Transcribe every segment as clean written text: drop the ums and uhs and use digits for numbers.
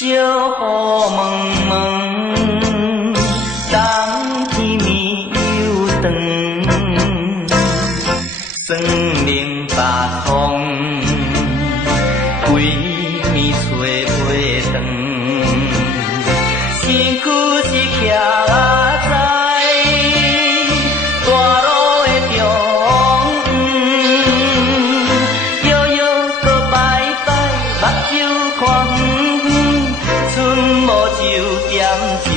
小雨蒙蒙，冬天暝又长，霜冷白风，规暝吹袂长，身躯是徛在大路的中央，摇摇搁摆摆，目睭看远远，春无就点情。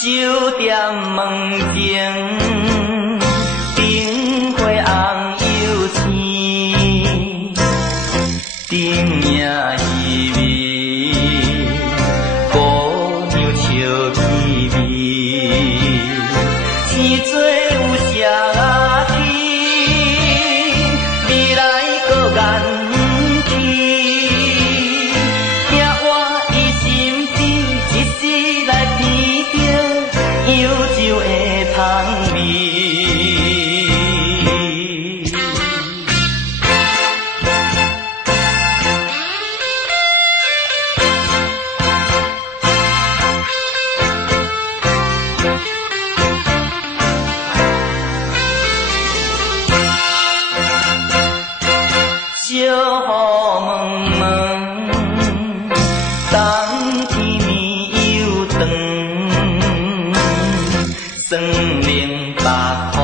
酒店门前，灯火红又青，灯影稀微，姑娘笑眯眯，生做有啥气，未来搁眼去，听我伊身边，一时来闻着忧愁的香味。小雨蒙蒙，冬天暝又长，霜冷白风。